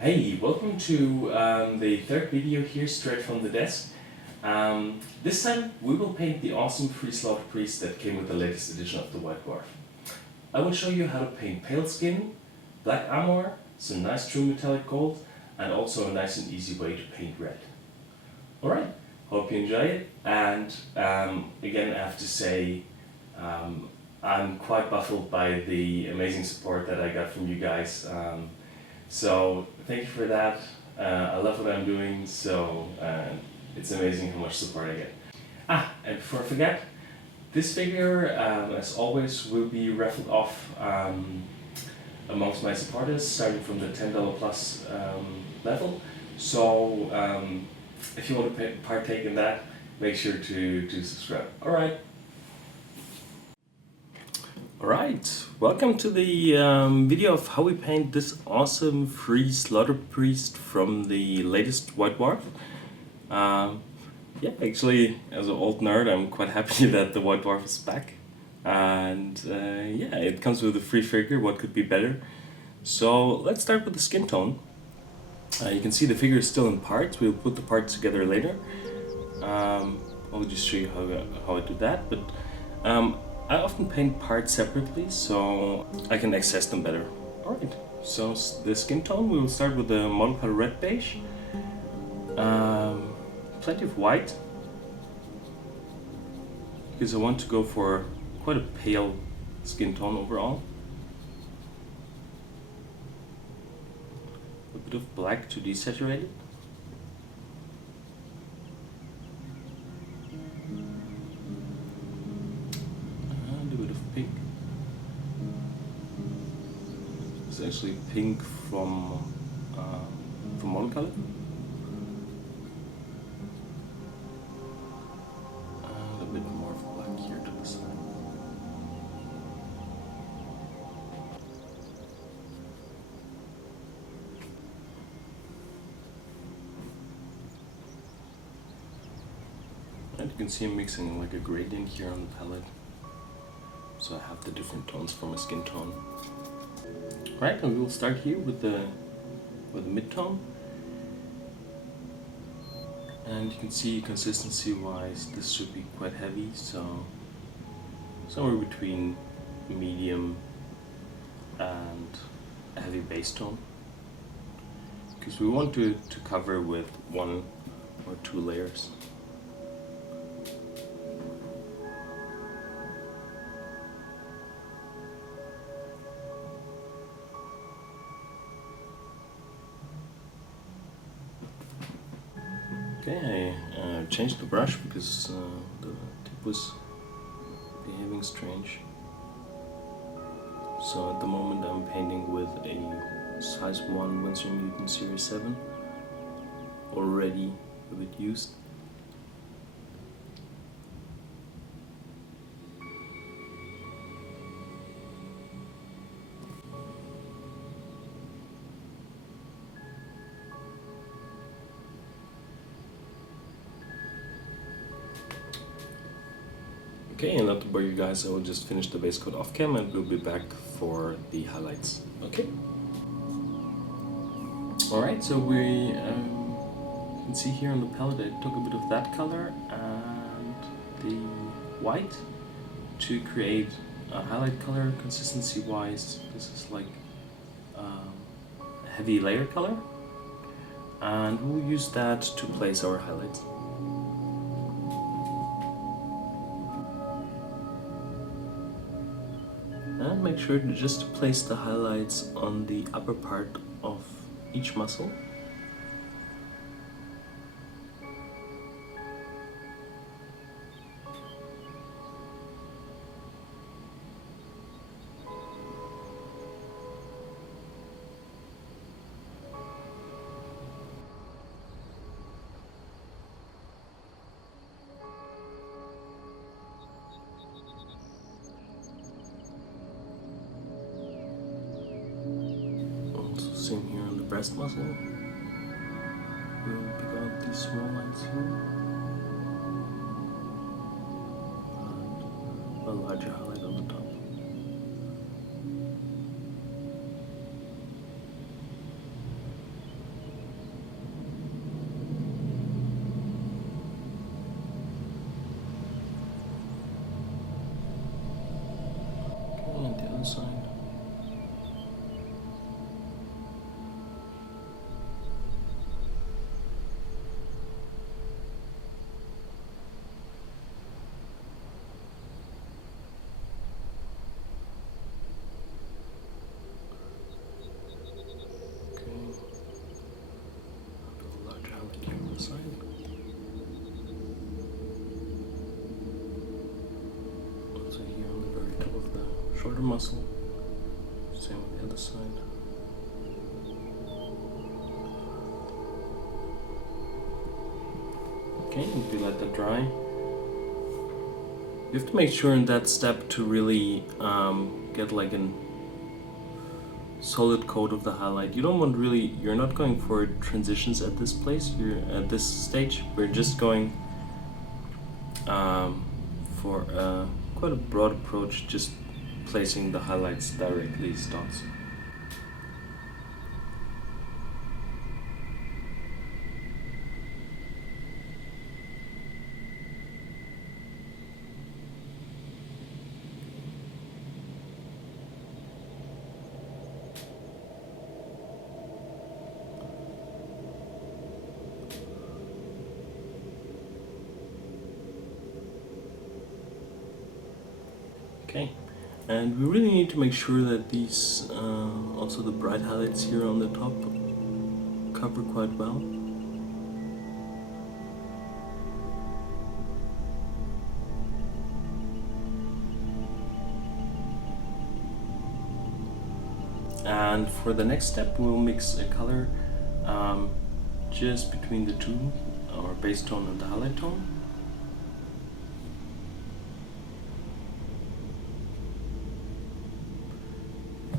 Hey, welcome to the third video here straight from the desk. This time we will paint the awesome free Slaughterpriest that came with the latest edition of the White Dwarf. I will show you how to paint pale skin, black armor, some nice true metallic gold, and also a nice and easy way to paint red. Alright, hope you enjoy it, and again I have to say I'm quite baffled by the amazing support that I got from you guys. So thank you for that. I love what I'm doing, so it's amazing how much support I get. And before I forget, this figure, as always, will be raffled off amongst my supporters, starting from the $10 plus level. So if you want to partake in that, make sure to subscribe. Alright, welcome to the video of how we paint this awesome free Slaughterpriest from the latest White Dwarf. Yeah, actually, as an old nerd, I'm quite happy that the White Dwarf is back. And yeah, it comes with a free figure, what could be better? So let's start with the skin tone. You can see the figure is still in parts, we'll put the parts together later. I'll just show you how I do that, but I often paint parts separately so I can access them better. Alright, so the skin tone, we will start with the model color red beige. Plenty of white, because I want to go for quite a pale skin tone overall. A bit of black to desaturate it. Pink. It's actually pink from model color. And a bit more of black here to the side. And you can see I'm mixing like a gradient here on the palette. So I have the different tones for my skin tone. Right, and we will start here with the mid-tone. And you can see consistency-wise, this should be quite heavy, so somewhere between medium and a heavy base tone. Because we want to cover with 1 or 2 layers. Okay, I changed the brush because the tip was behaving strange. So at the moment I'm painting with a size 1 Winsor Newton Series 7, already a bit used. Okay, and not to bore you guys, I will just finish the base coat off cam and we'll be back for the highlights. Okay. Alright, so we can see here on the palette I took a bit of that color and the white to create a highlight color. Consistency wise, this is like a heavy layer color, and we'll use that to place our highlights. And make sure to just place the highlights on the upper part of each muscle. Same here on the breast muscle. We'll pick out these small lines here. And a larger highlight on the top. shoulder muscle. Same on the other side. Okay, and we let that dry. You have to make sure in that step to really get like a solid coat of the highlight. You don't want really, you're not going for transitions at this place, you're at this stage. We're just going for quite a broad approach, just placing the highlights directly as dots. Okay, and we really need to make sure that these, also the bright highlights here on the top, cover quite well. And for the next step, we'll mix a color just between the two, our base tone and the highlight tone.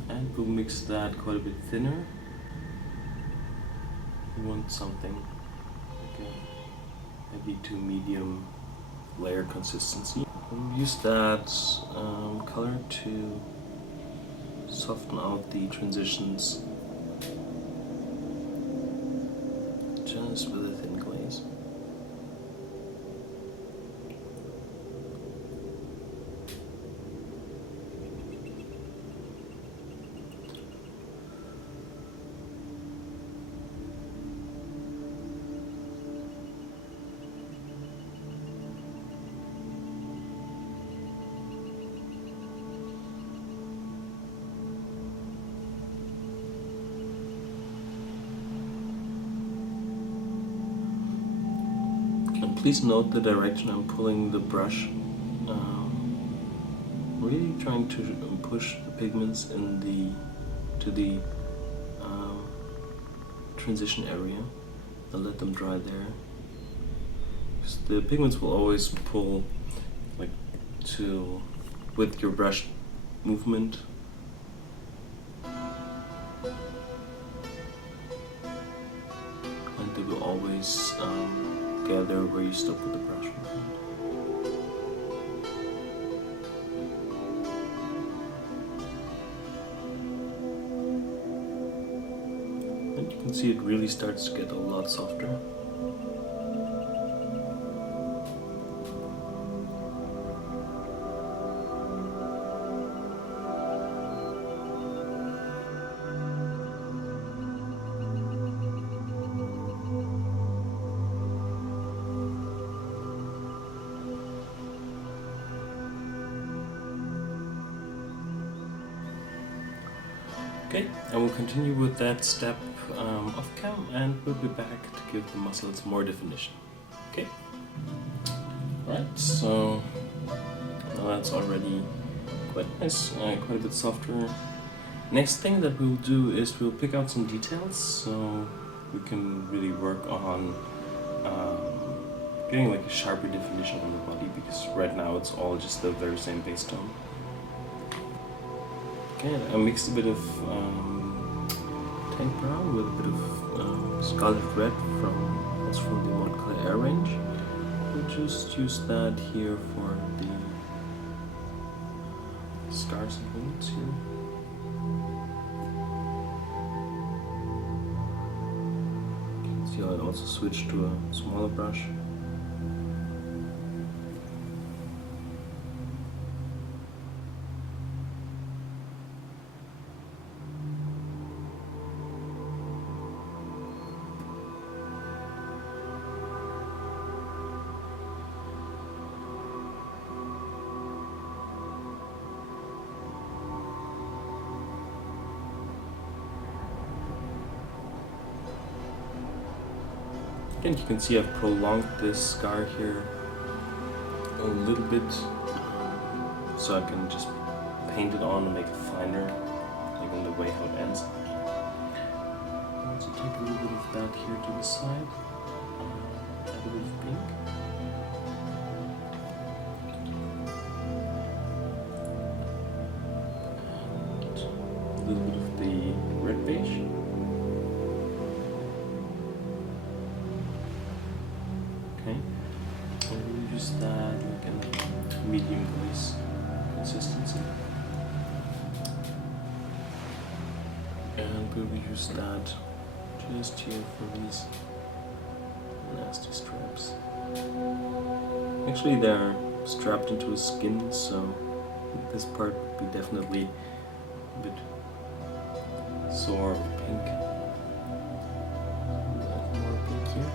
And we'll mix that quite a bit thinner. We want something like a heavy to medium layer consistency. We'll use that color to soften out the transitions just with a thin glaze. Please note the direction I'm pulling the brush. Really trying to push the pigments in to the transition area and let them dry there. Because the pigments will always pull like with your brush movement. And they will always gather where you stop with the brush movement. And you can see it really starts to get a lot softer. Okay, and we'll continue with that step off cam, and we'll be back to give the muscles more definition. Okay? Right, so now that's already quite nice, quite a bit softer. Next thing that we'll do is we'll pick out some details so we can really work on getting like a sharper definition on the body, because right now it's all just the very same base tone. Okay, I mixed a bit of tank brown with a bit of scarlet red from the Montclair Air range. We'll just use that here for the scars and wounds here. You can see how I also switched to a smaller brush. And you can see I've prolonged this scar here a little bit, so I can just paint it on and make it finer, like in the way how it ends. Also take a little bit of that here to the side, add a bit of pink. And a little bit of the red beige. Okay, and we'll use that like in medium glaze consistency. And we'll use that just here for these nasty straps. Actually, they're strapped into a skin, so this part would be definitely a bit sore or pink. More pink here.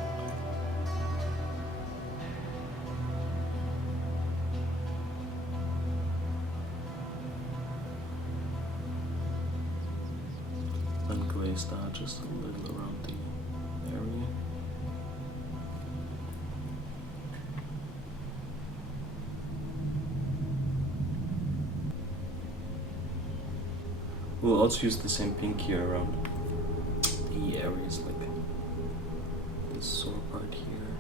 And glaze that just a little around the area. We'll also use the same pink here around the areas, like this sore part here,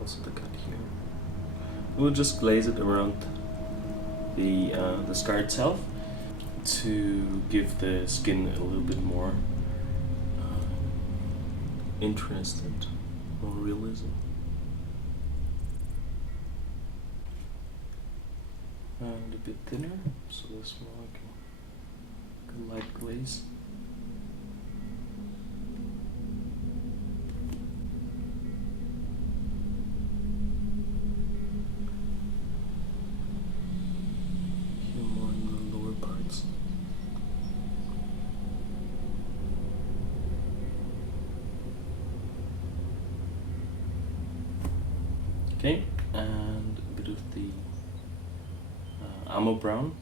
also the cut here. We'll just glaze it around the scar itself to give the skin a little bit more interest and more realism. And a bit thinner, so this more like a light glaze. Here more in the lower parts. Okay, and a bit of the Armour brown.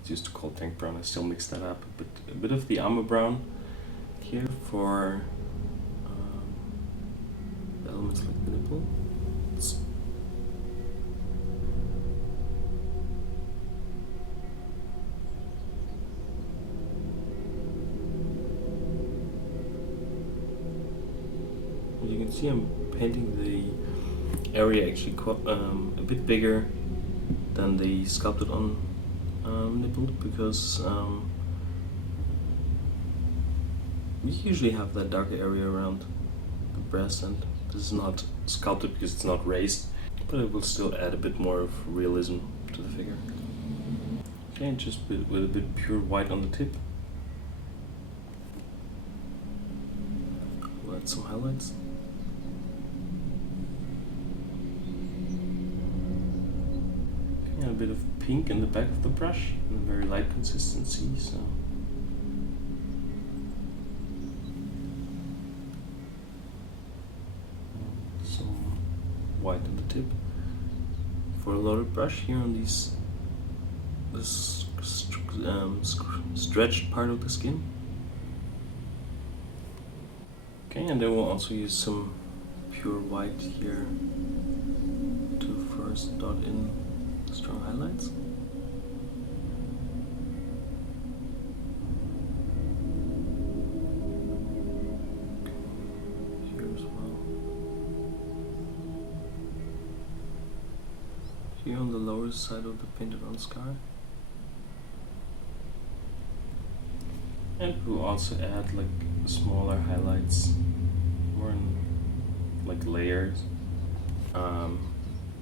It's used to call tank brown, I still mix that up. But a bit of the Armour brown here for the elements like the nipple. As you can see, I'm painting the area actually a bit bigger than the sculpted on nipple, because we usually have that darker area around the breast, and this is not sculpted because it's not raised, but it will still add a bit more of realism to the figure. Okay, just with a bit pure white on the tip. We'll add some highlights. Okay, and a bit of pink in the back of the brush, and a very light consistency, so. Some white on the tip. For a loaded brush here on this stretched part of the skin. Okay, and then we'll also use some pure white here to first dot in strong highlights. Here as well. Here on the lower side of the painted on scar. And we'll also add like smaller highlights, more in like layers,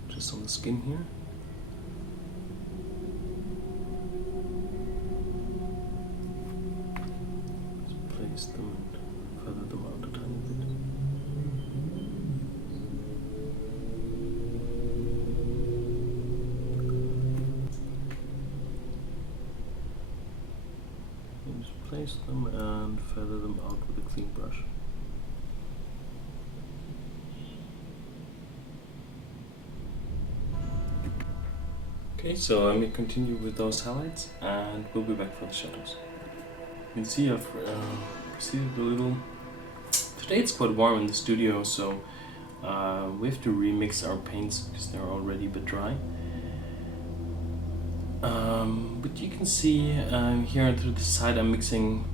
just on the skin here. Place them and feather them out a tiny bit. And just place them and feather them out with a clean brush. Okay, so let me continue with those highlights and we'll be back for the shadows. You can see I've proceeded a little. Today it's quite warm in the studio, so we have to remix our paints because they're already a bit dry. But you can see here to the side I'm mixing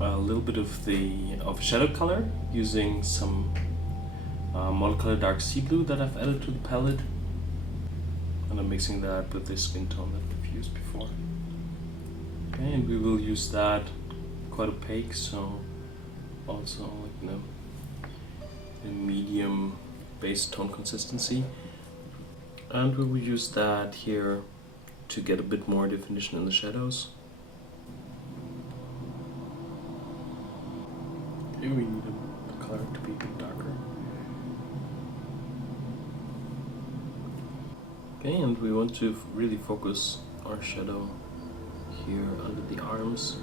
a little bit of shadow color using some multicolor dark sea blue that I've added to the palette, and I'm mixing that with the skin tone that we've used before. Okay, and we will use that quite opaque, so also a medium base tone consistency, and we will use that here to get a bit more definition in the shadows. Here we need the color to be a bit darker. Okay, and we want to really focus our shadow here under the arms.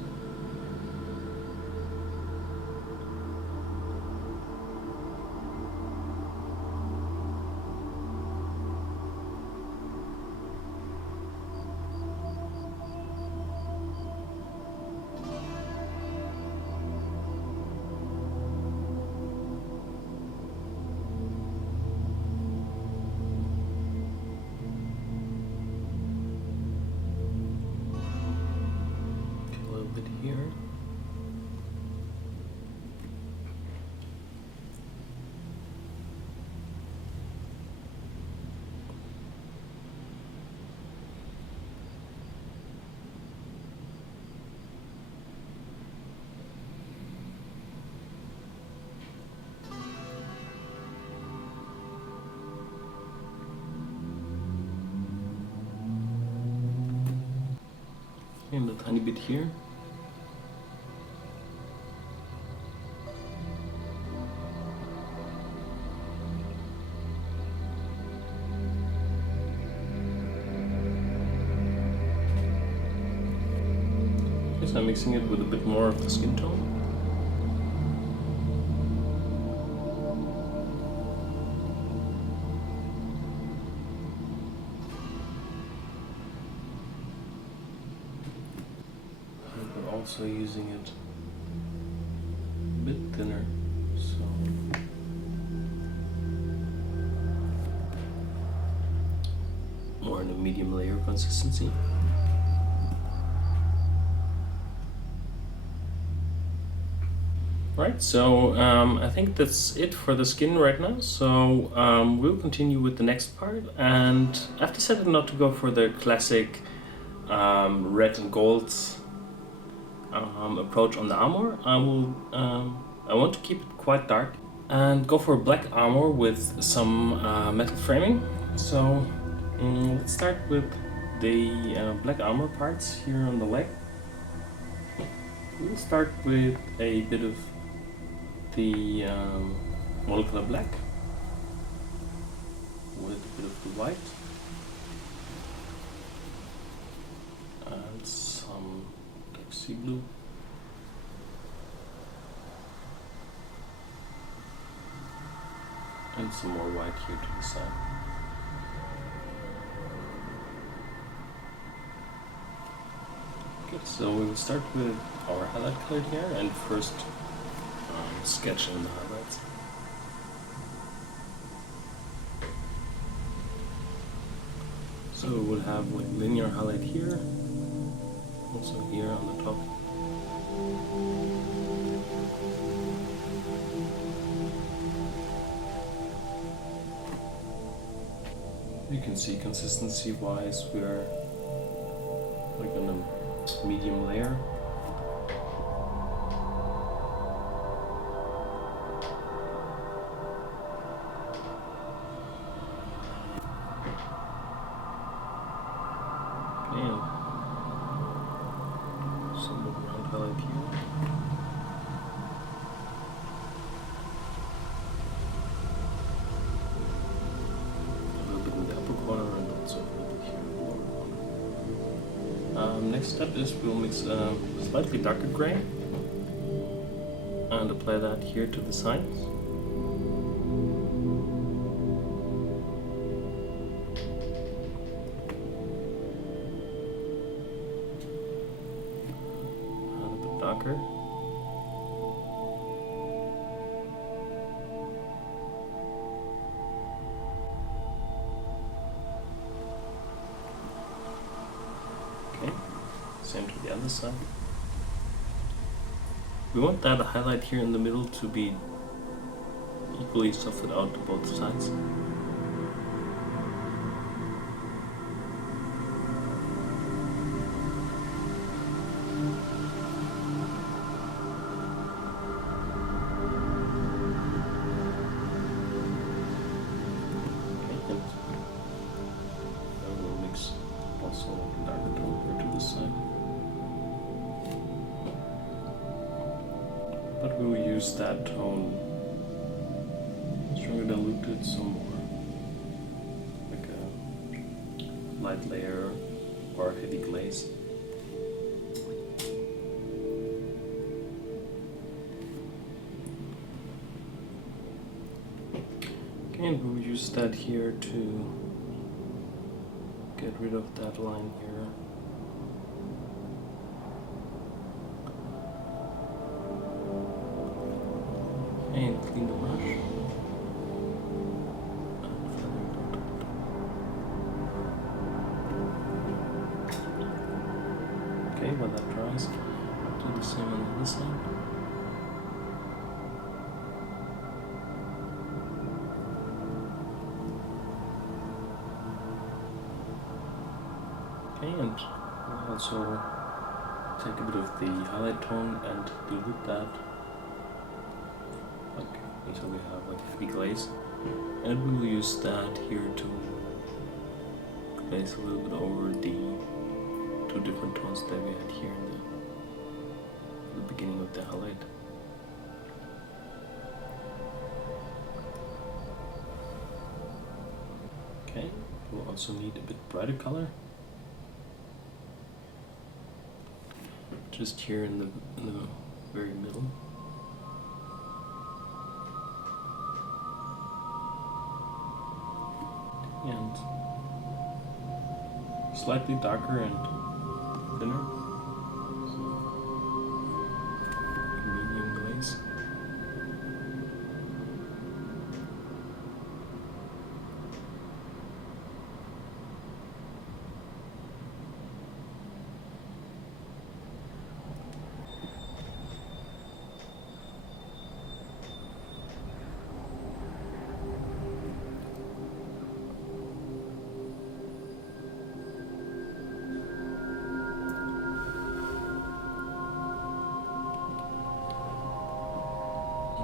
Here. And a tiny bit here. So I'm mixing it with a bit more of the skin tone. And we're also using it a bit thinner, so more in a medium layer consistency. Right, so I think that's it for the skin right now. So we'll continue with the next part, and I've decided not to go for the classic red and gold approach on the armor. I want to keep it quite dark and go for black armor with some metal framing. So let's start with the black armor parts here on the leg. We'll start with a bit of the watercolor black with a bit of the white and some dark sea blue. And some more white here to the side. Okay, so we will start with our highlight color here, and first sketch in the highlights. So we'll have like linear highlight here, also here on the top. You can see consistency wise we're like on a medium layer. Next step is we'll mix a slightly darker gray and apply that here to the sides. And a bit darker. this side. We want that highlight here in the middle to be equally softened out to both sides. But we will use that tone stronger diluted, some more like a light layer or heavy glaze. Okay, and we will use that here to get rid of that line here. And clean the brush. Okay, while that dries, do the same on the other side. Okay, and we'll also take a bit of the highlight tone and dilute that until we have like a heavy glaze, and we will use that here to glaze a little bit over the two different tones that we had here in the beginning of the highlight. Okay, we'll also need a bit brighter color, just here in the very middle. And slightly darker and thinner, so medium glaze.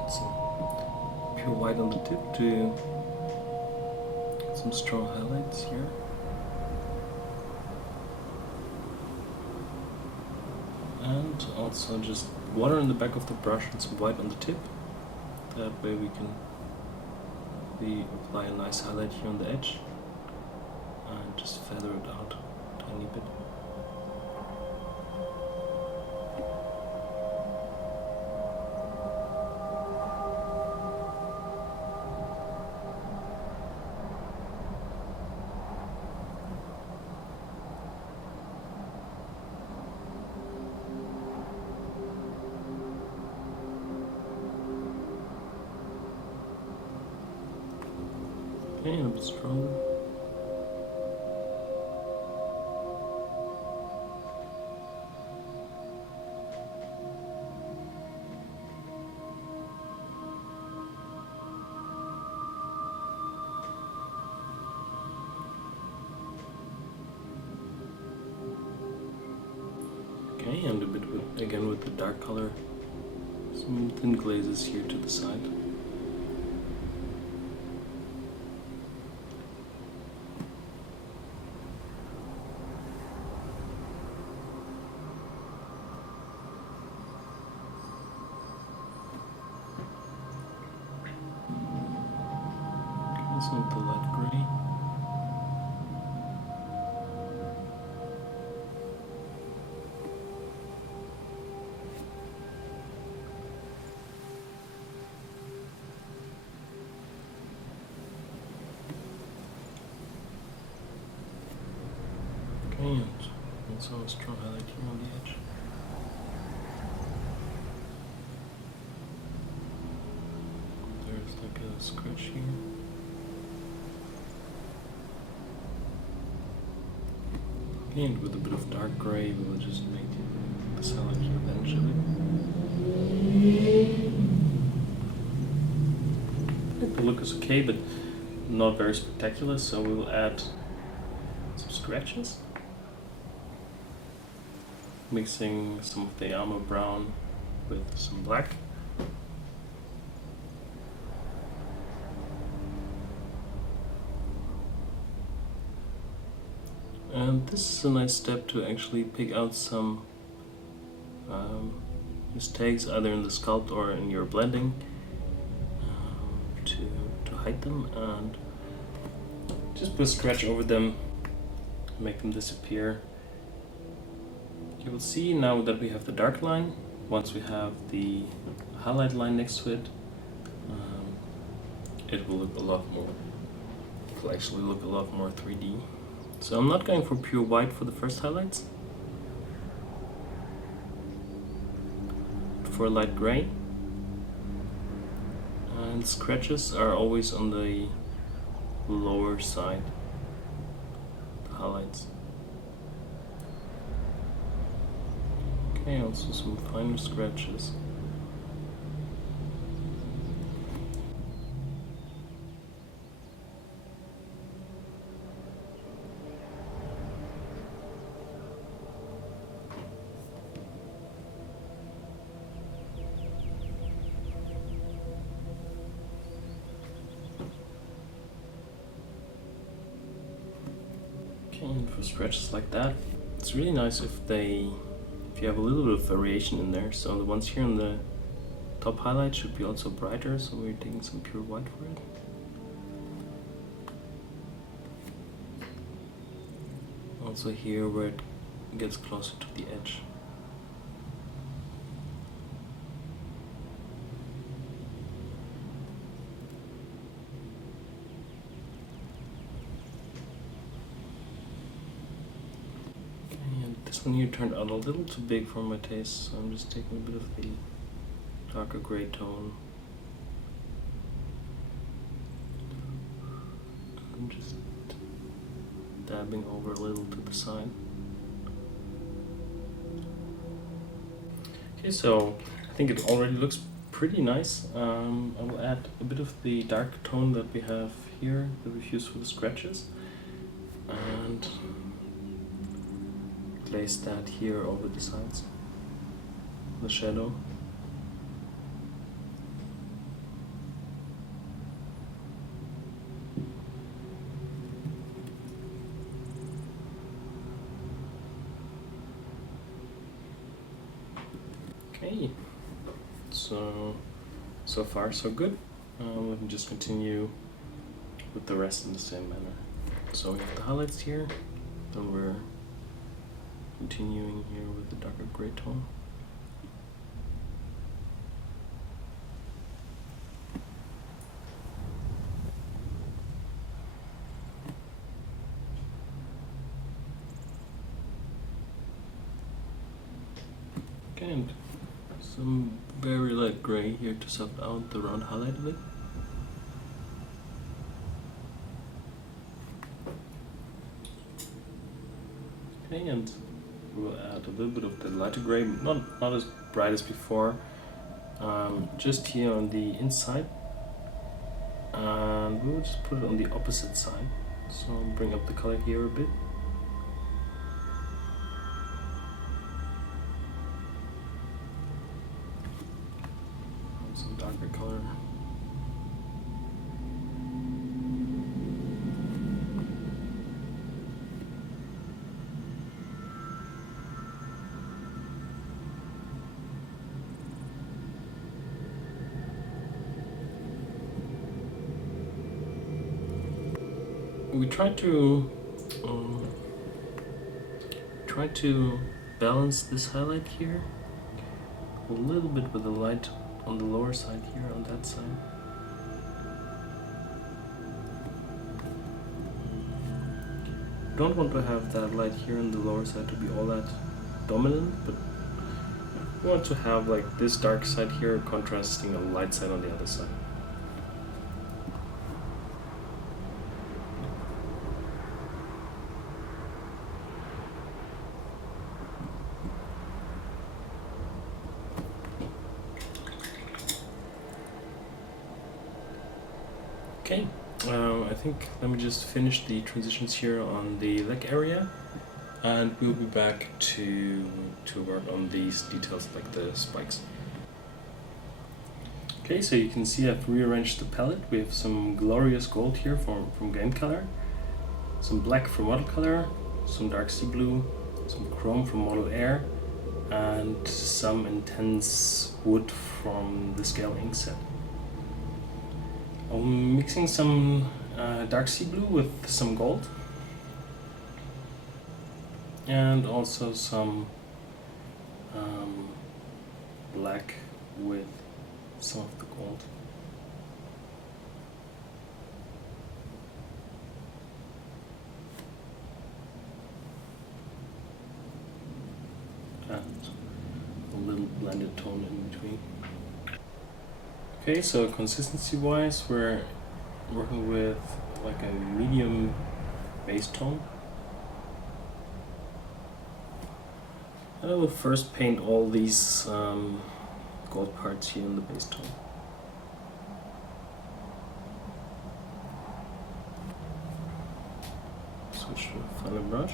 Some pure white on the tip to get some strong highlights here. And also just water in the back of the brush and some white on the tip. That way we can apply a nice highlight here on the edge and just feather it out a tiny bit. Okay, a bit stronger. Okay, and a bit again with the dark color, some thin glazes here to the side. Some of the light gray. Okay, and also a strong highlight here on the edge. There's like a scratch here. And with a bit of dark gray, we will just make this highlight eventually. I think the look is okay, but not very spectacular, so we'll add some scratches. Mixing some of the Armour brown with some black. And this is a nice step to actually pick out some mistakes either in the sculpt or in your blending to hide them, and just put a scratch over them, make them disappear. You will see now that we have the dark line, once we have the highlight line next to it, it will look a lot more, it will actually look a lot more 3D. So I'm not going for pure white for the first highlights. For light gray. And scratches are always on the lower side, the highlights. Okay, also some finer scratches. And for scratches like that, it's really nice if you have a little bit of variation in there. So the ones here in the top highlight should be also brighter, so we're taking some pure white for it. Also here where it gets closer to the edge. This one here turned out a little too big for my taste, so I'm just taking a bit of the darker gray tone. I'm just dabbing over a little to the side. Okay, so I think it already looks pretty nice. I will add a bit of the dark tone that we have here that we've used for the scratches, and place that here over the sides, the shadow. Okay, so far so good. We can just continue with the rest in the same manner. So we have the highlights here, then we're continuing here with the darker gray tone. Okay, and some very light gray here to soft out the round highlight of it. Okay, and we'll add a little bit of the lighter gray, not as bright as before, just here on the inside, and we'll just put it on the opposite side, so bring up the color here a bit. And some darker color. We try to balance this highlight here a little bit with the light on the lower side here on that side. Don't want to have that light here on the lower side to be all that dominant, but we want to have like this dark side here contrasting a light side on the other side. Okay, I think let me just finish the transitions here on the leg area, and we'll be back to work on these details like the spikes. Okay, so you can see I've rearranged the palette. We have some glorious gold here from Game Color, some black from Watercolor, some dark sea blue, some chrome from Model Air, and some intense wood from the Scale ink set. I'm mixing some dark sea blue with some gold, and also some black with some of the gold. And a little blended tone in between. Okay, so consistency wise, we're working with like a medium base tone. And I will first paint all these gold parts here in the base tone. Switch to a finer brush.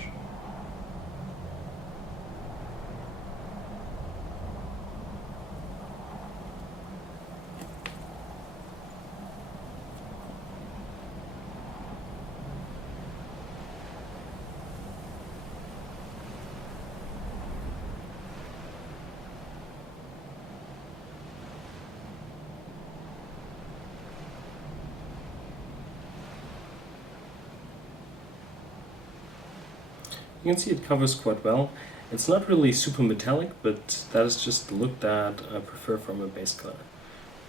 You can see it covers quite well. It's not really super metallic, but that is just the look that I prefer from a base color.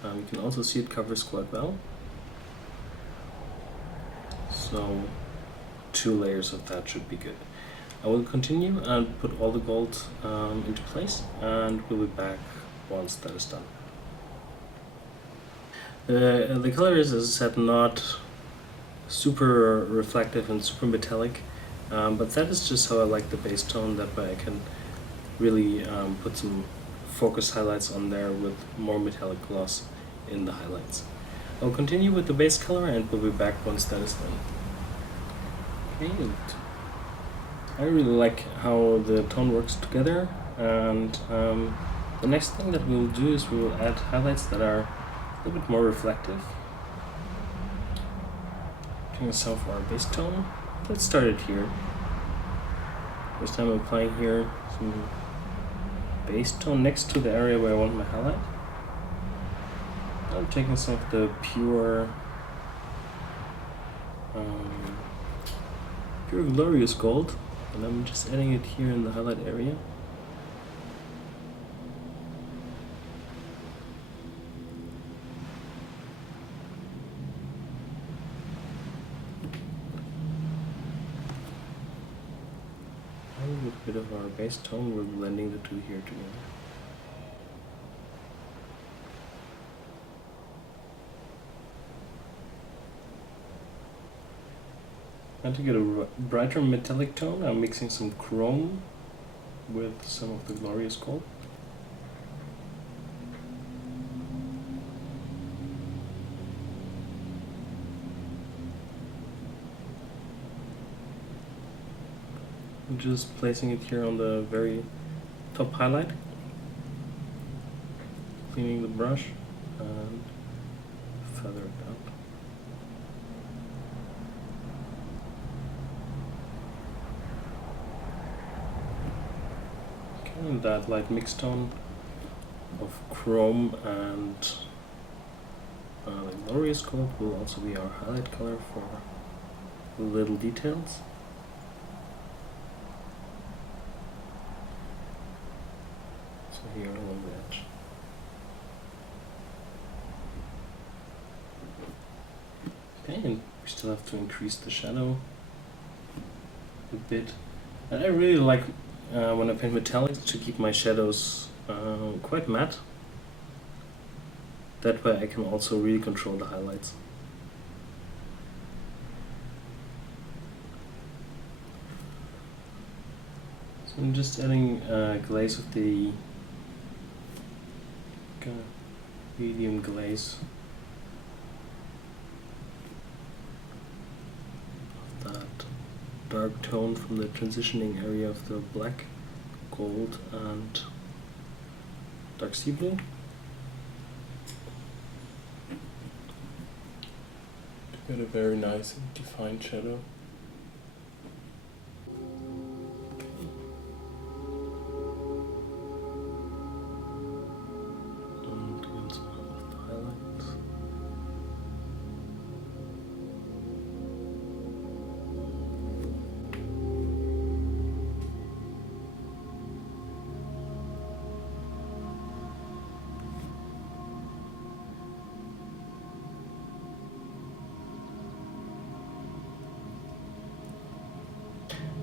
You can also see it covers quite well. So 2 layers of that should be good. I will continue and put all the gold into place, and we'll be back once that is done. The color is, as I said, not super reflective and super metallic. But that is just how I like the base tone. That way I can really put some focus highlights on there with more metallic gloss in the highlights. I'll continue with the base color and we'll be back once that is done. Okay, I really like how the tone works together, and the next thing that we'll do is we will add highlights that are a little bit more reflective. Doing some for our base tone. Let's start it here. First time I'm applying here some base tone next to the area where I want my highlight. I'm taking some of the pure glorious gold, and I'm just adding it here in the highlight area. With a bit of our base tone, we're blending the two here together. And to get a brighter metallic tone, I'm mixing some chrome with some of the glorious gold. I'm just placing it here on the very top highlight, cleaning the brush and feather it out. Okay, and that light mixed tone of chrome and the glorious gold will also be our highlight color for the little details. Here along the edge. Okay, and we still have to increase the shadow a bit. And I really like when I paint metallics to keep my shadows quite matte. That way I can also really control the highlights. So I'm just adding glaze of the medium glaze dark tone from the transitioning area of the black, gold, and dark sea blue. To get a very nice and defined shadow.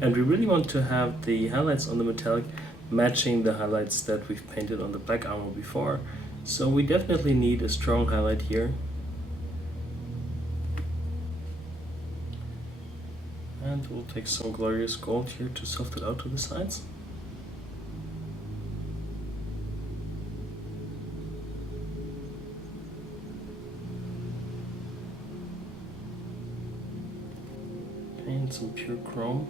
And we really want to have the highlights on the metallic matching the highlights that we've painted on the black armor before. So we definitely need a strong highlight here. And we'll take some glorious gold here to soft it out to the sides. And some pure chrome.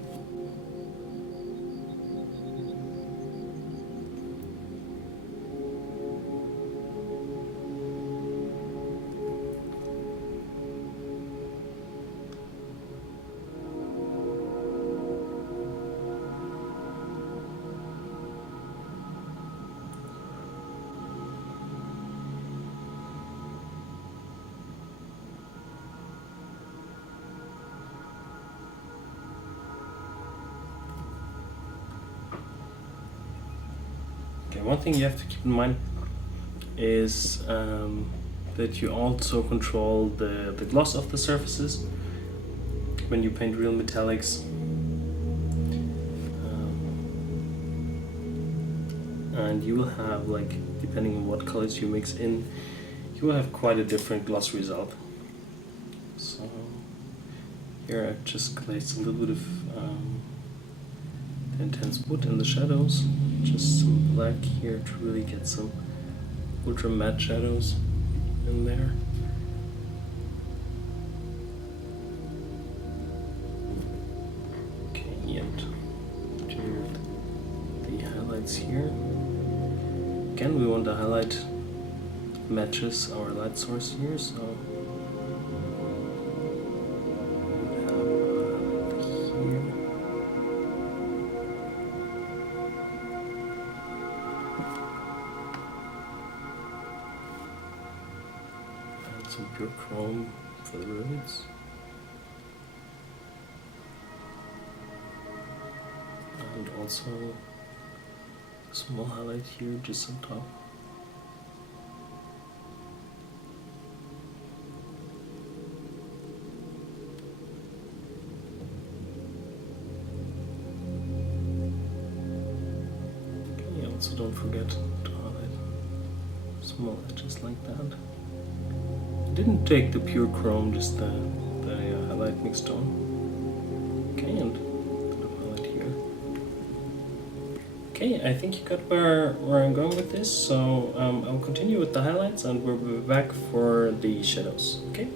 Okay, one thing you have to keep in mind is that you also control the gloss of the surfaces when you paint real metallics. And you will have, like, depending on what colors you mix in, you will have quite a different gloss result. So here I've just glazed a little bit of the intense wood in the shadows, just some black here to really get some ultra matte shadows in there. Okay, and do the highlights here. Again, we want the highlight matches our light source here, so we have here. And some pure chrome for the roots. And also a small highlight here just on top. Okay, also don't forget to highlight small edges like that. I didn't take the pure chrome, just the highlight mixed on. Okay, and okay, I think you got where I'm going with this, so I'll continue with the highlights and we'll be back for the shadows, okay?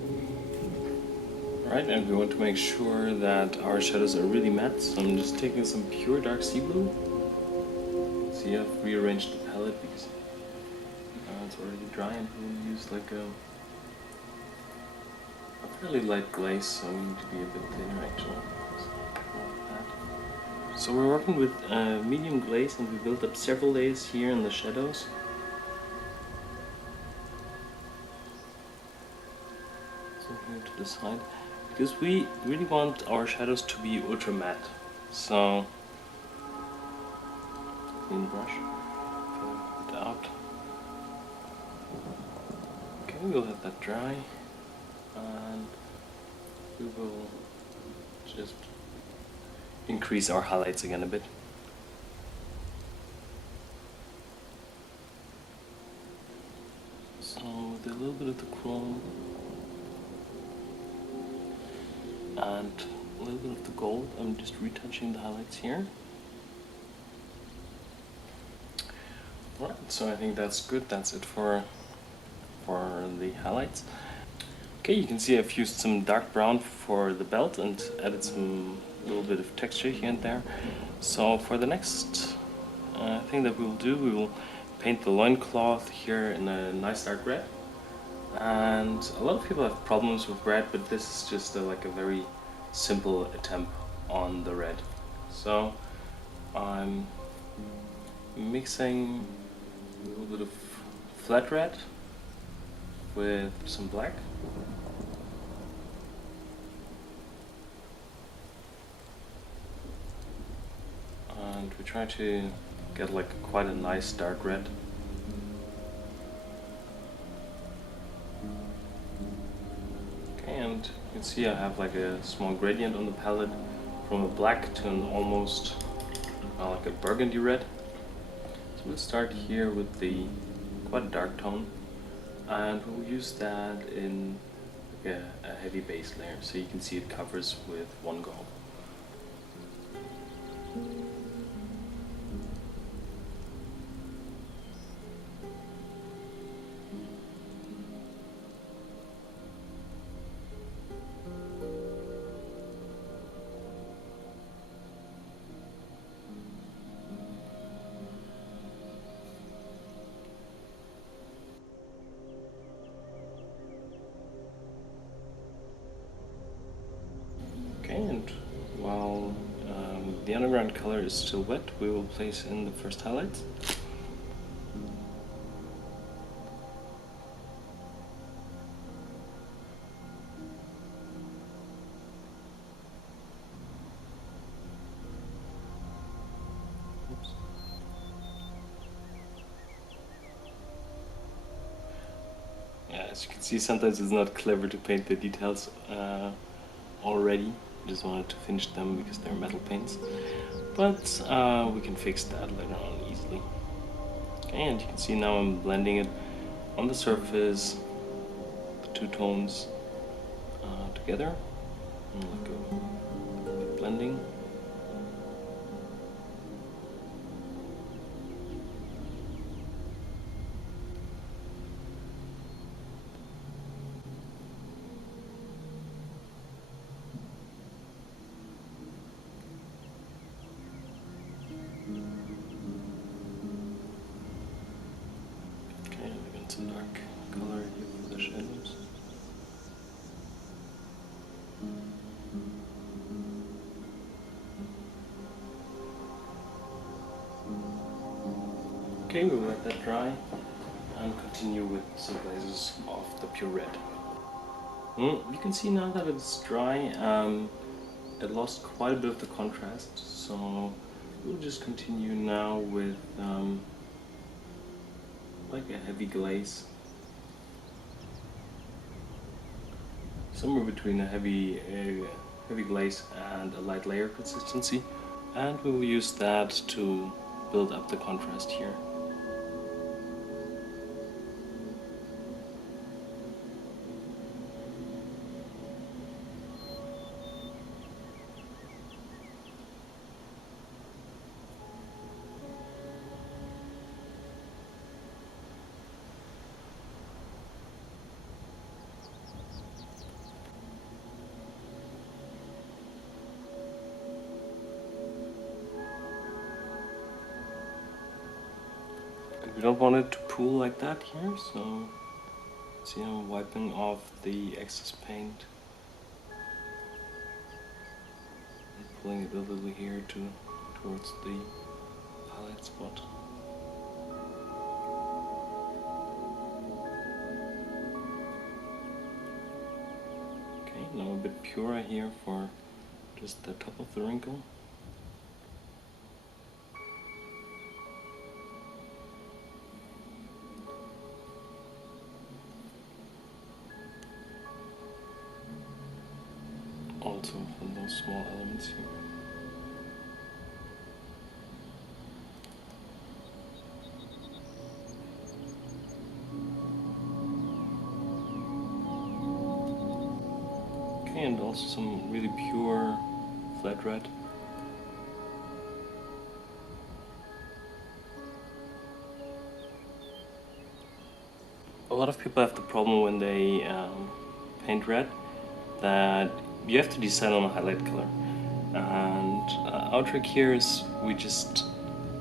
Alright, and we want to make sure that our shadows are really matte, so I'm just taking some pure dark sea blue. See, I've rearranged the palette because it's already dry and we'll use like a fairly light glaze, so we need to be a bit thinner actually. So we're working with medium glaze and we built up several layers here in the shadows. So here to the side, because we really want our shadows to be ultra matte. So clean brush, fill it out. Okay, we'll let that dry and we will just increase our highlights again a bit. So with a little bit of the chrome and a little bit of the gold, I'm just retouching the highlights here. Alright, so I think that's good. That's it for the highlights. Okay, you can see I've used some dark brown for the belt and added some little bit of texture here and there. So for the next thing that we will do, we will paint the loincloth here in a nice dark red. And a lot of people have problems with red, but this is just like a very simple attempt on the red. So I'm mixing a little bit of flat red with some black. And we try to get like quite a nice dark red. Okay, and you can see I have like a small gradient on the palette from a black to an almost like a burgundy red. So we'll start here with the quite dark tone, and we'll use that in like a heavy base layer, so you can see it covers with one go. Okay, and while the underground color is still wet, we will place in the first highlights. Oops. Yeah, as you can see, sometimes it's not clever to paint the details already. Just wanted to finish them because they're metal paints, but we can fix that later on easily. Okay, and you can see now I'm blending it on the surface, the two tones together, and like a blending. Some dark color here for the shadows. Okay, we'll let that dry and continue with some glazes of the pure red. You can see now that it's dry, it lost quite a bit of the contrast, so we'll just continue now with like a heavy glaze, somewhere between a heavy glaze and a light layer consistency, and we will use that to build up the contrast here. We don't want it to pool like that here, so see I'm wiping off the excess paint and pulling it a little here towards the palette spot. Okay, now a bit purer here for just the top of the wrinkle. Also from those small elements here. Okay, and also some really pure flat red. A lot of people have the problem when they paint red that you have to decide on a highlight color. And our trick here is we just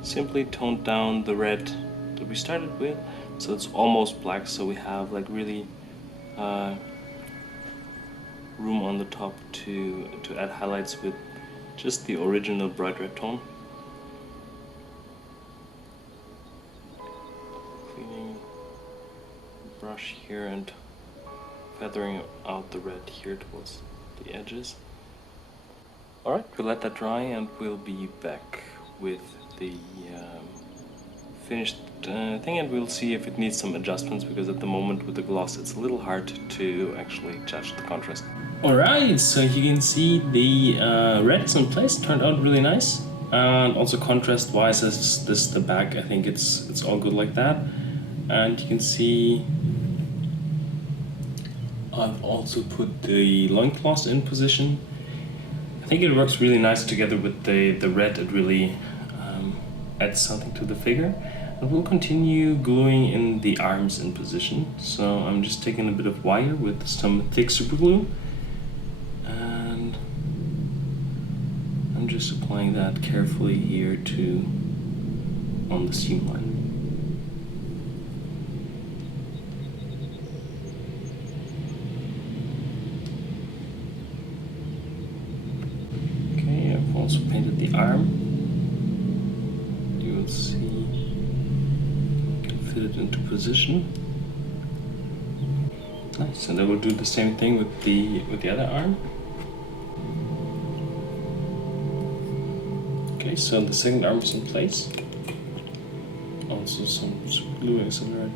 simply toned down the red that we started with, so it's almost black, so we have like really room on the top to add highlights with just the original bright red tone. Cleaning the brush here and feathering out the red here towards the edges. Alright, we'll let that dry and we'll be back with the finished thing, and we'll see if it needs some adjustments, because at the moment with the gloss it's a little hard to actually judge the contrast. Alright, so you can see the red is in place, turned out really nice, and also contrast wise as this the back, I think it's all good like that. And you can see I've also put the loincloth in position. I think it works really nice together with the red. It really adds something to the figure. And we'll continue gluing in the arms in position. So I'm just taking a bit of wire with some thick super glue, and I'm just applying that carefully here on the seam line. Also painted the arm. You will see you can fit it into position. Nice, and I will do the same thing with the other arm. Okay, so the second arm is in place. Also some super glue accelerator.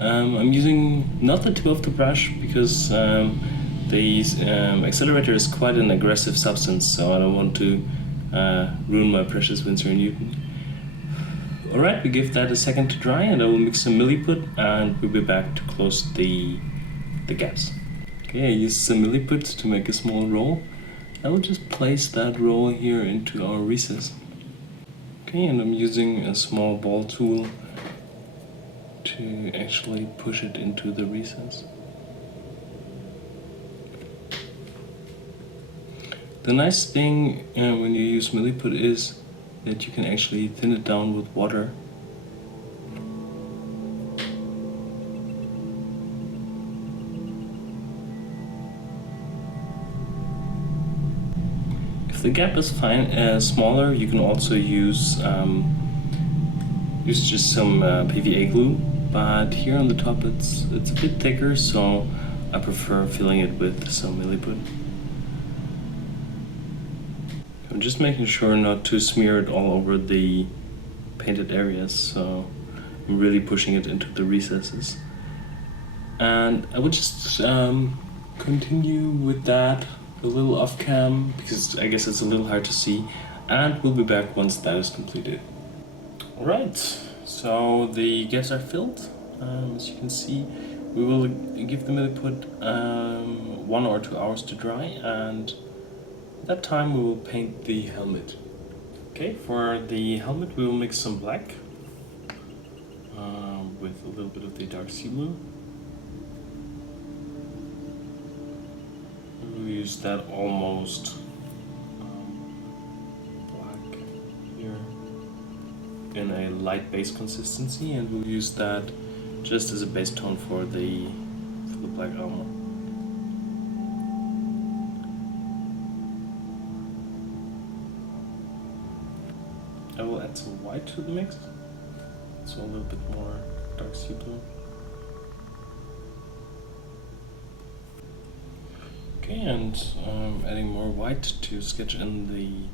I'm using not the tip of the brush because the accelerator is quite an aggressive substance, so I don't want to ruin my precious Winsor & Newton. Alright, we give that a second to dry, and I will mix some milliput, and we'll be back to close the gaps. Okay, I used some milliput to make a small roll. I will just place that roll here into our recess. Okay, and I'm using a small ball tool to actually push it into the recess. The nice thing when you use milliput is that you can actually thin it down with water. If the gap is smaller, you can also use just some PVA glue, but here on the top it's a bit thicker, so I prefer filling it with some milliput. I'm just making sure not to smear it all over the painted areas, so I'm really pushing it into the recesses. And I would just continue with that a little off cam, because I guess it's a little hard to see, and we'll be back once that is completed. Alright, so the gaps are filled. As you can see, we will give the milliput 1 or 2 hours to dry, and that time we will paint the helmet. Okay, for the helmet we will mix some black with a little bit of the dark sea blue. We'll use that almost black here in a light base consistency, and we'll use that just as a base tone for the black armor. I will add some white to the mix, so a little bit more dark sea blue. Okay, and adding more white to sketch in the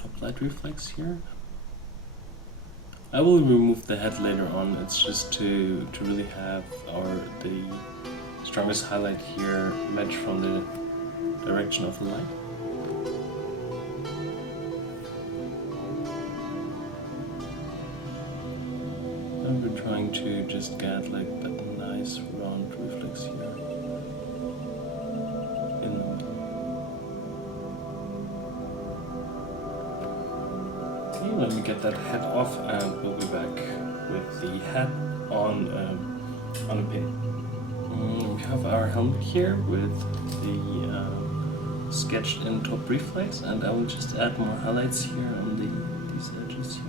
top light reflex here. I will remove the head later on. It's just to really have the strongest highlight here match from the direction of the light. And we're trying to just get like that nice round reflex here in the middle. Okay, let me get that head off, and we'll be back with the head on a pin. We have our helmet here with the sketched in top reflex, and I will just add more highlights here on these edges here.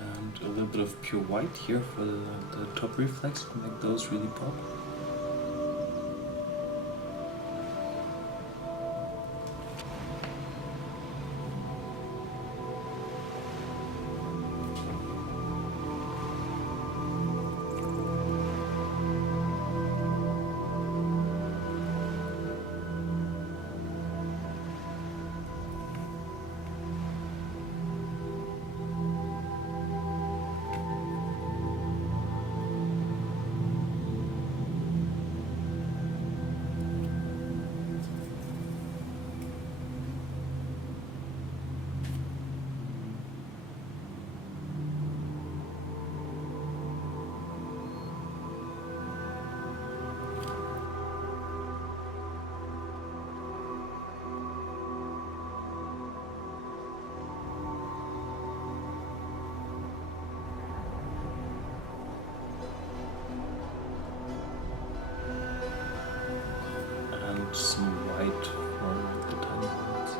And a little bit of pure white here for the top reflex to make those really pop. Some white for the tiny ones.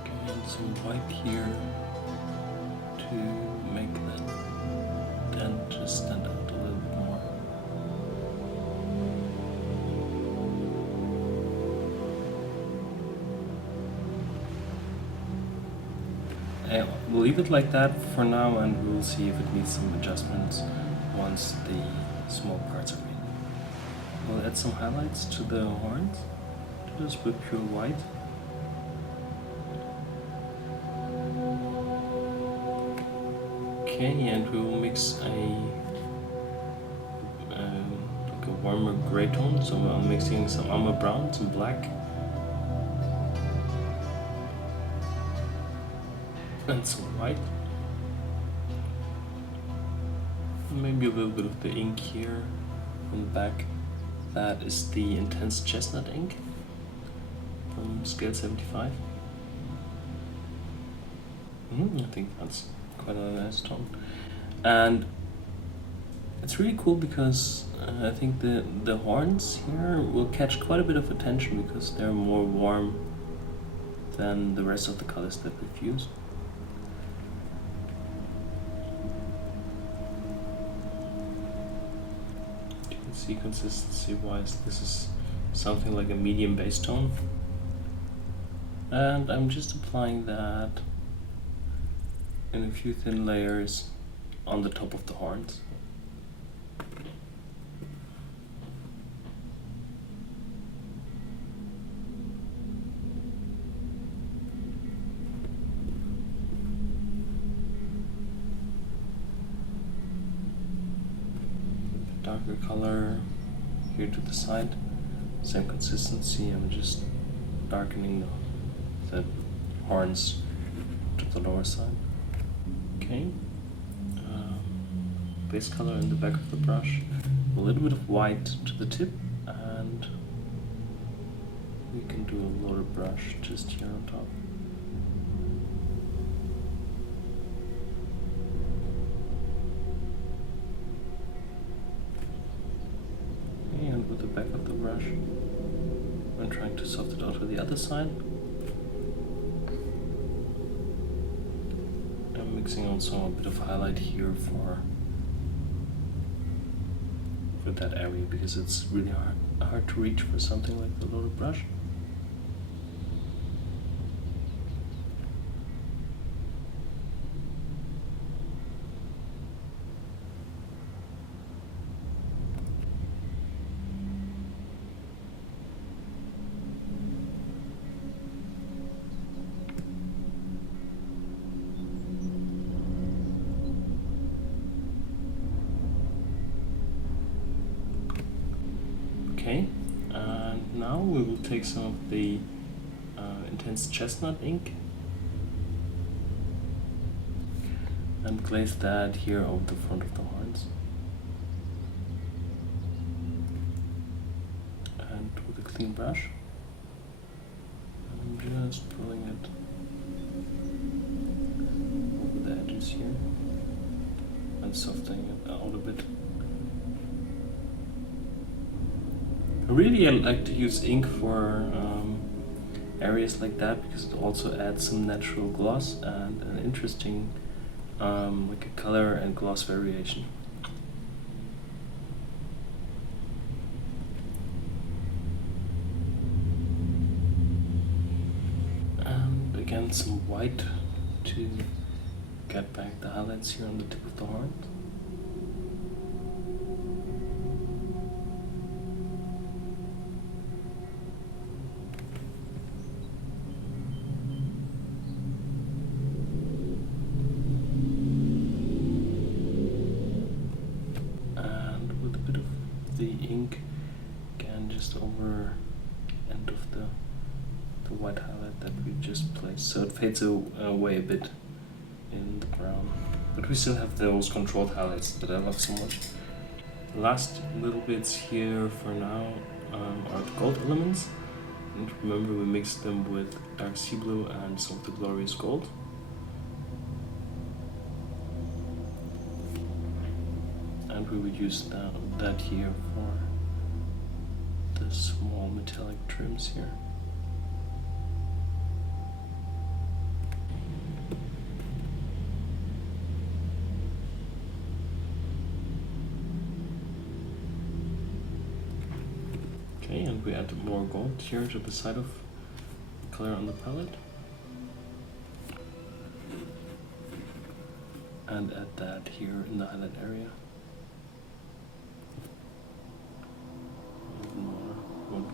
Okay, and some white here to make that dent just stand out a little bit more. We'll leave it like that for now, and we'll see if it needs some adjustments once the small parts are in. We'll add some highlights to the horns, just with pure white. Okay, and we will mix like a warmer gray tone, so I'm mixing some Armour brown, some black, and some white. Maybe a little bit of the ink here on the back. That is the intense chestnut ink from scale 75. I think that's quite a nice tone. And it's really cool because I think the horns here will catch quite a bit of attention because they're more warm than the rest of the colors that we've used. See, consistency wise, this is something like a medium base tone, and I'm just applying that in a few thin layers on the top of the horns. Darker color here to the side, same consistency. I'm just darkening the horns to the lower side. Okay, base color in the back of the brush, a little bit of white to the tip, and we can do a lower brush just here on top. And with the back of the brush, I'm trying to soft it out with the other side. I'm mixing also a bit of highlight here for that area because it's really hard to reach for something like the loaded brush. Okay, and now we will take some of the intense chestnut ink and glaze that here over the front of the horns. And with a clean brush, I'm just pulling it over the edges here and softening it out a bit. I really like to use ink for areas like that because it also adds some natural gloss and an interesting like a color and gloss variation. And again some white to get back the highlights here on the tip of the horn. The ink again just over end of the white highlight that we just placed, so it fades away a bit in the brown, but we still have those controlled highlights that I love so much. The last little bits here for now are the gold elements, and remember we mixed them with dark sea blue and some of the glorious gold. And we will use that here for the small metallic trims here. Okay, and we add more gold here to the side of the color on the palette. And add that here in the highlight area.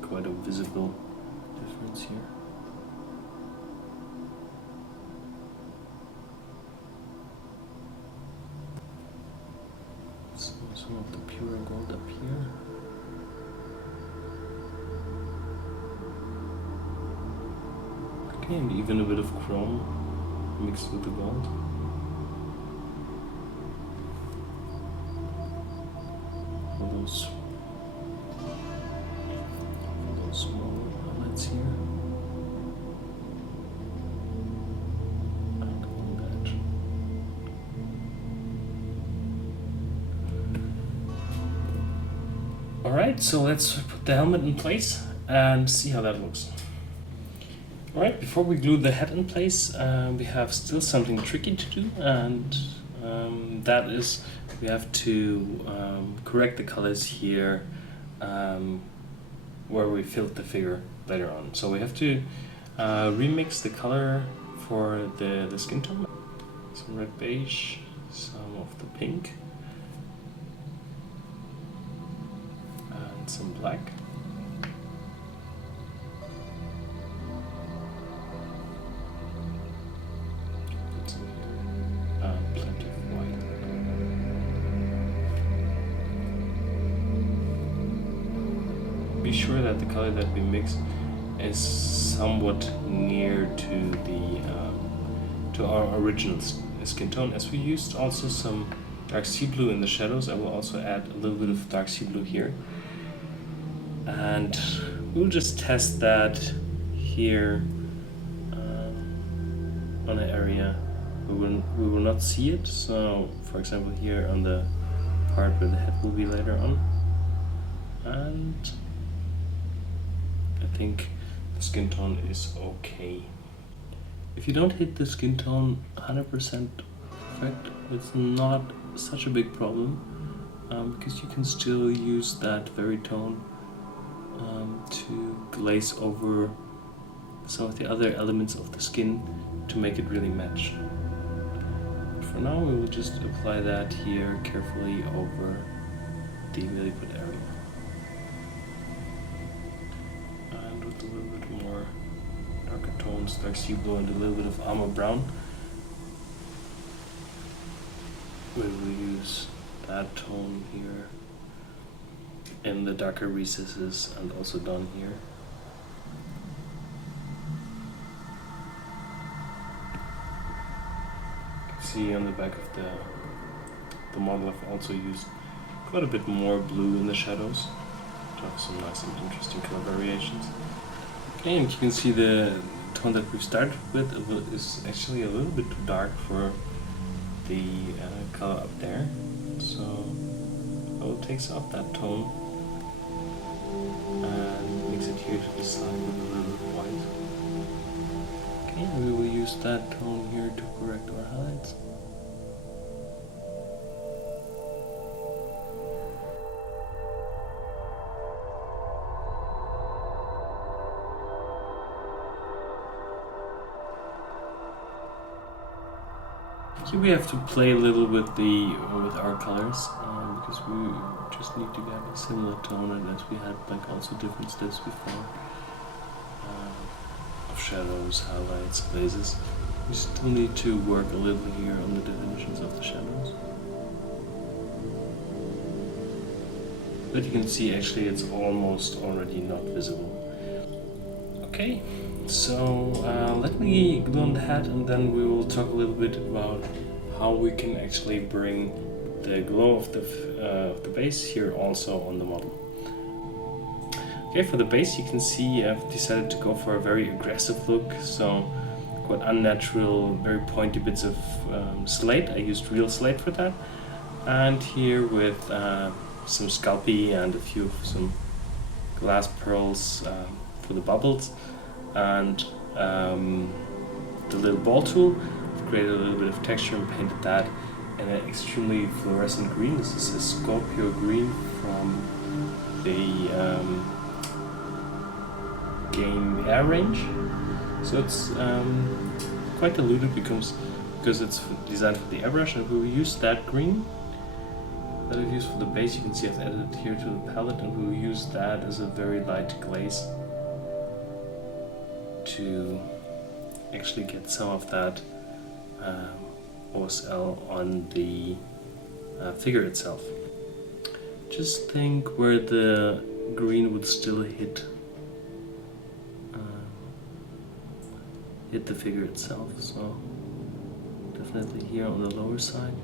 Quite a visible difference here. So some of the pure gold up here. Okay, and even a bit of chrome mixed with the gold. For those small highlights here and on the edge. Alright, so let's put the helmet in place and see how that looks. Alright, before we glue the head in place, we have still something tricky to do, and that is we have to correct the colors here where we filled the figure later on. So we have to remix the color for the skin tone. Some red beige, some of the pink, and some black. Plenty of white. Be sure that the color that we mix is somewhat near to the to our original skin tone. As we used also some dark sea blue in the shadows, I will also add a little bit of dark sea blue here, and we'll just test that here on an area we will not see it. So, for example, here on the part where the head will be later on, and I think the skin tone is okay. If you don't hit the skin tone 100% perfect, it's not such a big problem, because you can still use that very tone to glaze over some of the other elements of the skin to make it really match. For now, we will just apply that here carefully over the liquid area. And with a little bit more darker tones, dark sea blue and a little bit of Armour brown, we will use that tone here in the darker recesses and also down here. You can see on the back of the model, I've also used quite a bit more blue in the shadows to have some nice and interesting color variations. Okay, and you can see the tone that we've started with is actually a little bit too dark for the color up there, so I will take off that tone and mix it here to the side with a little bit of white. Okay, and we will use that tone here to correct our highlights. Here we have to play a little with our colors because we just need to get a similar tone, and as we had like also different steps before of shadows, highlights, glazes. We still need to work a little here on the definitions of the shadows. But you can see actually it's almost already not visible. Okay. So let me glue on the hat, and then we will talk a little bit about how we can actually bring the glow of the base here also on the model. Okay, for the base you can see I've decided to go for a very aggressive look, so quite unnatural, very pointy bits of slate. I used real slate for that, and here with some Sculpey and some glass pearls for the bubbles. And the little ball tool, I've created a little bit of texture and painted that in an extremely fluorescent green. This is a Scorpio green from the game Air range. So it's quite diluted because it's designed for the airbrush, and we will use that green that I've used for the base. You can see I've added it here to the palette, and we will use that as a very light glaze to actually get some of that OSL on the figure itself. Just think where the green would still hit the figure itself, so definitely here on the lower side.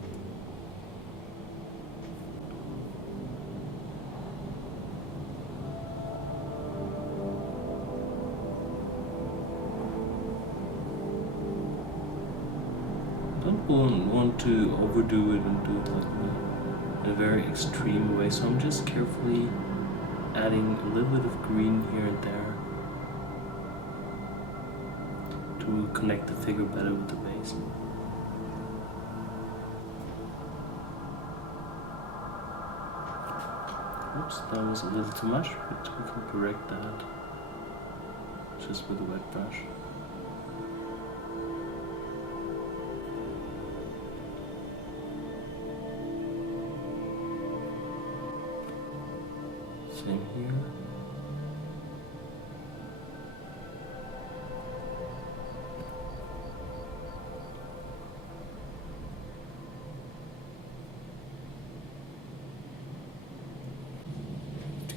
Don't want to overdo it and do it like in a very extreme way, so I'm just carefully adding a little bit of green here and there to connect the figure better with the base. Oops, that was a little too much, but we can correct that just with a wet brush. Same here.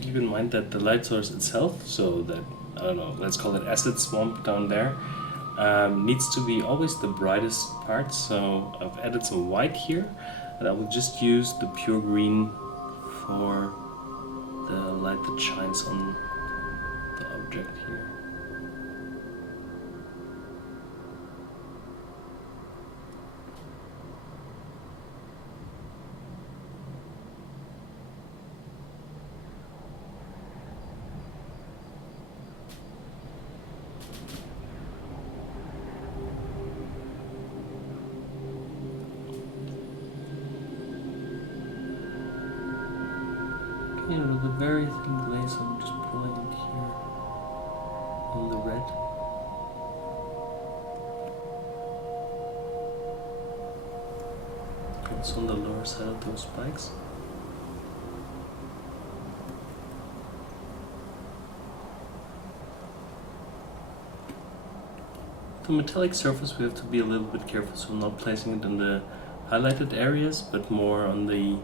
Keep in mind that the light source itself, so that, I don't know, let's call it acid swamp down there, needs to be always the brightest part. So I've added some white here, and I will just use the pure green for the light that shines on the object here. Okay, with a very thin glaze, I'm just pulling it here on the red. Also on the lower side of those spikes. The metallic surface we have to be a little bit careful, so I'm not placing it in the highlighted areas, but more on the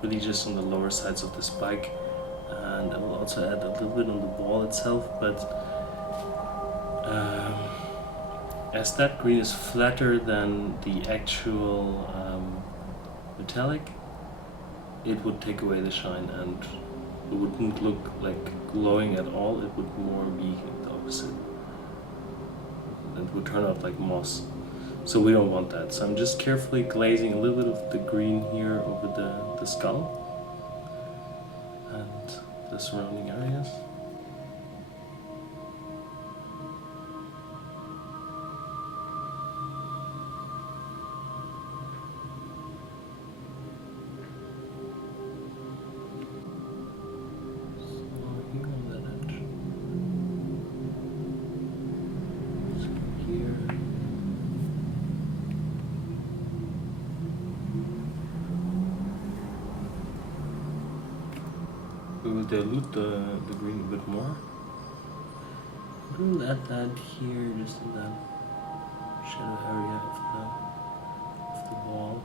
really just on the lower sides of the spike. And I will also add a little bit on the ball itself, but as that green is flatter than the actual metallic, it would take away the shine and it wouldn't look like glowing at all, it would more be the opposite. It would turn out like moss. So we don't want that. So I'm just carefully glazing a little bit of the green here over the skull and the surrounding areas. We will dilute the green a bit more. We'll add that here, just in that shadow area of the wall.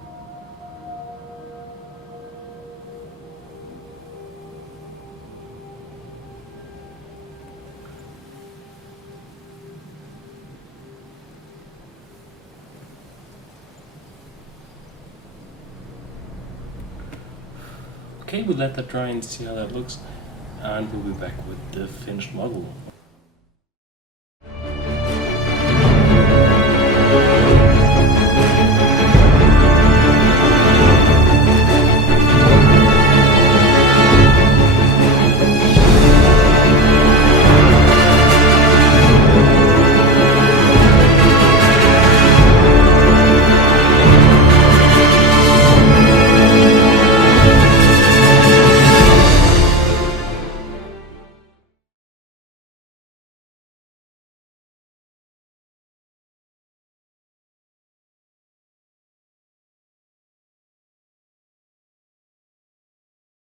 Okay, we'll let that dry and see how that looks, and we'll be back with the finished model.